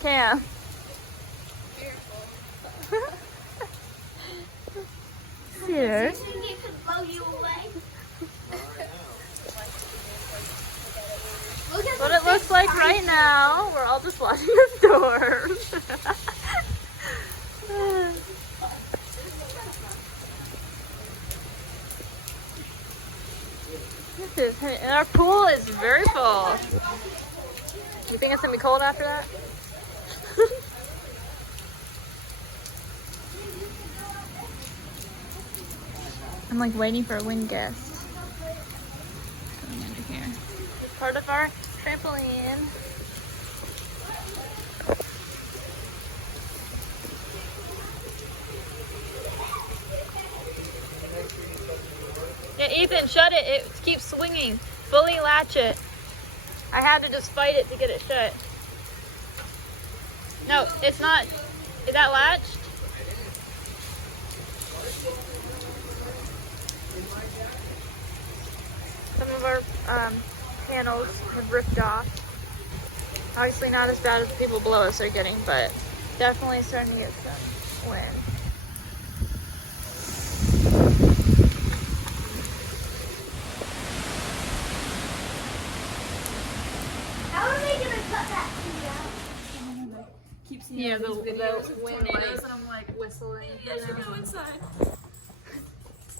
Cam. Serious? What it looks like right now. We're all just watching the storm. Our pool is very full. You think it's gonna be cold after that? I'm like waiting for a wind gust. Coming under here. It's part of our trampoline. Yeah, Ethan, shut it. It keeps swinging. Fully latch it. I had to just fight it to get it shut. No, it's not. Is that latched? Some of our panels have ripped off. Obviously not as bad as the people below us are getting, but definitely starting to get some wind. Yeah, the wind and I'm like whistling. Yeah, should go inside.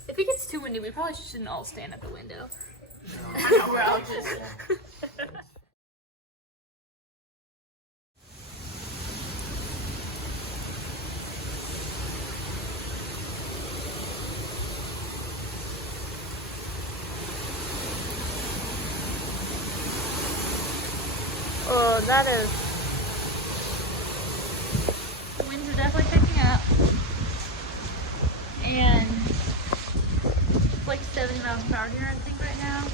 If it gets too windy, we probably shouldn't all stand at the window. I know, we're all just... Oh, that is... Winds are definitely picking up. And it's like 70 miles per hour here, I think, right now.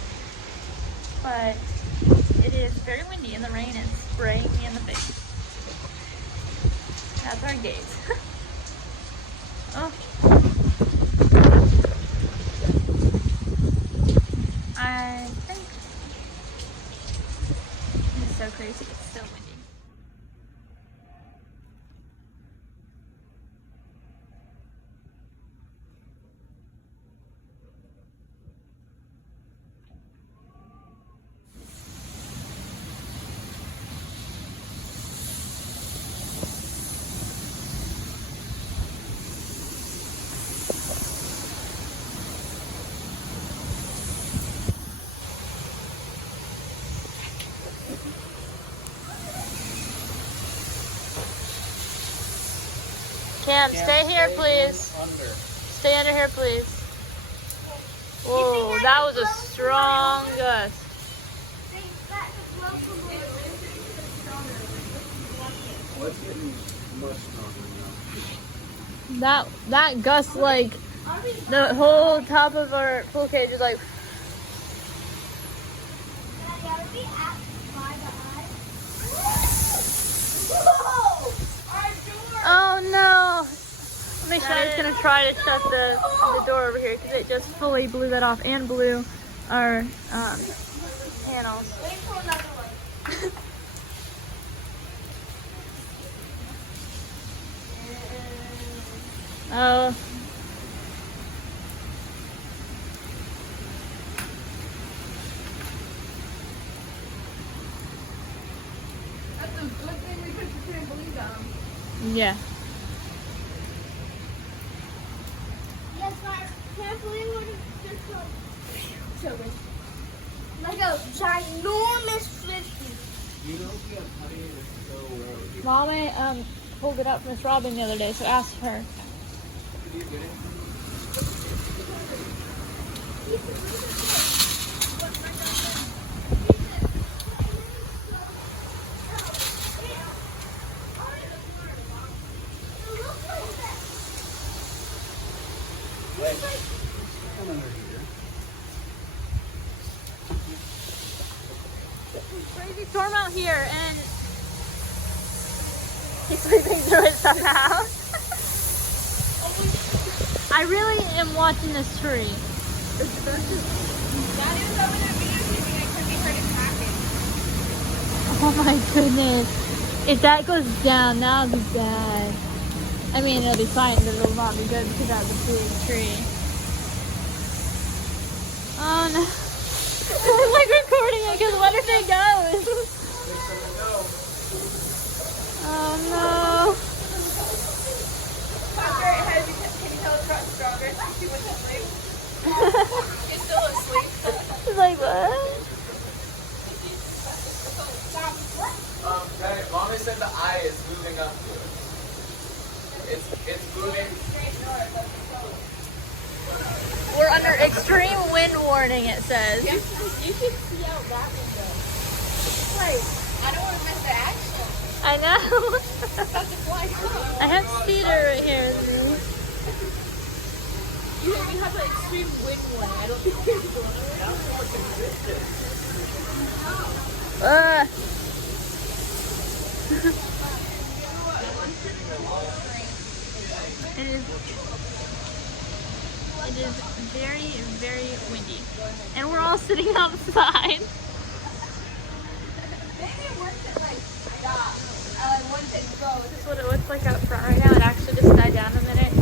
But it is very windy and the rain is spraying me in the face. That's our gate. Oh. I think it's so crazy. It's so windy. Cam, stay here, please. Stay under here, please. Whoa, that was a strong gust. That gust, like, the whole top of our pool cage is like... Oh no! Let me show you. I'm just gonna try to shut the door over here because it just fully blew that off and blew our panels. Wait for another one. Oh. That's a good thing we put the trampoline down. Yeah. Yes, our trampoline would have just like a ginormous 50. You know if you have honey in it, so wherever. Mommy pulled it up for Miss Robin the other day, so ask her. Did you get it? Wait, come under here. Crazy storm out here, and he's sleeping through it somehow. I really am watching this tree. Daddy was over there videotaping. I couldn't be heard it cracking. Oh my goodness. If that goes down, that'll be bad. I mean, it'll be fine, but it'll not be good because that's a big tree. Oh no. I'm like recording it because what if it goes? Oh no. Can you tell it's gotten stronger since she went to sleep? She's still asleep. It's like, what? Right, Mommy said the eye is moving up to it. It's moving. We're under extreme wind warning, it says. You should see out that window. Like, I don't want to miss the action. I know. That's a fly. I have cedar right here with me. You have an extreme wind warning. I don't think there's one. It is very, very windy. And we're all sitting outside. This is what it looks like out front right now. It actually just died down a minute.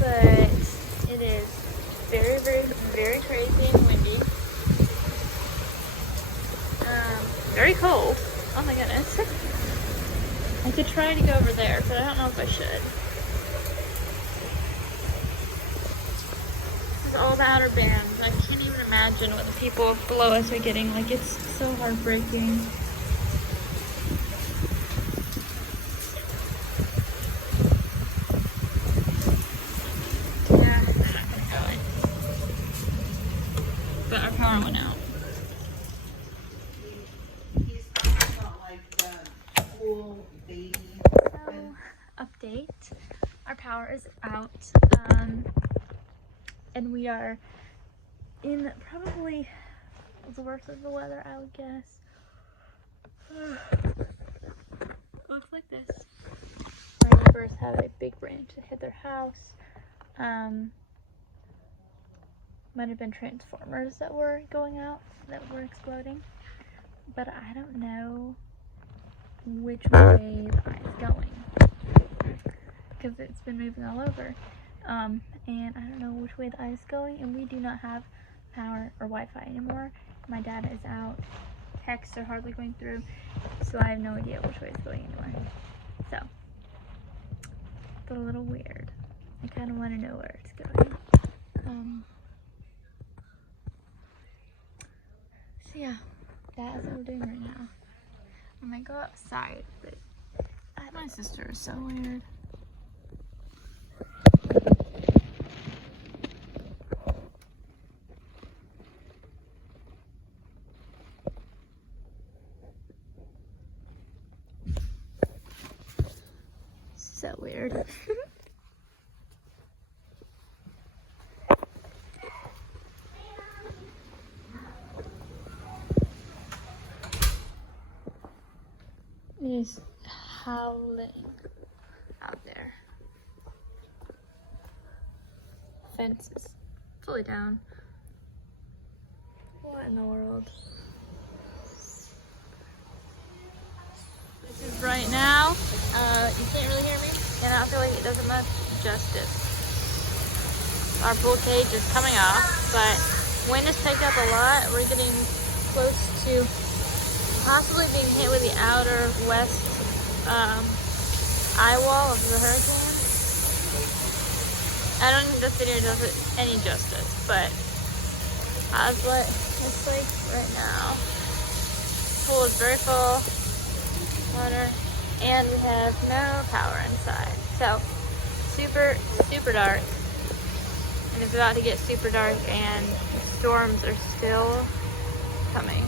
But it is very, very, very crazy and windy. Very cold. Oh my goodness. I could try to go over there, but I don't know if I should. This is all the outer bands. I can't even imagine what the people below us are getting. Like, it's so heartbreaking. Yeah, I'm not gonna go in. But our power went out. So, update. Our power is out. And we are in probably the worst of the weather, I would guess. Looks like this. Our neighbors have a big branch that hit their house. Might have been transformers that were going out, that were exploding. But I don't know which way the eye is going. Because it's been moving all over. And I don't know which way the eye is going, and we do not have power or Wi-Fi anymore. My data is out. Texts are hardly going through, so I have no idea which way it's going anymore. So, it's a little weird. I kind of want to know where it's going. So yeah, that is what we're doing right now. I might go outside, but my sister is so weird. So weird. It is howling out there. Fence is fully down. What in the world? This is right now. You can't really hear me, and I feel like it doesn't much justice. Our pool cage is coming off, but wind has picked up a lot. We're getting close to possibly being hit with the outer west eye wall of the hurricane. I don't think this video does it any justice, but that's what it's like right now. The pool is very full water, and we have no power inside. So super, super dark, and it's about to get super dark, and storms are still coming.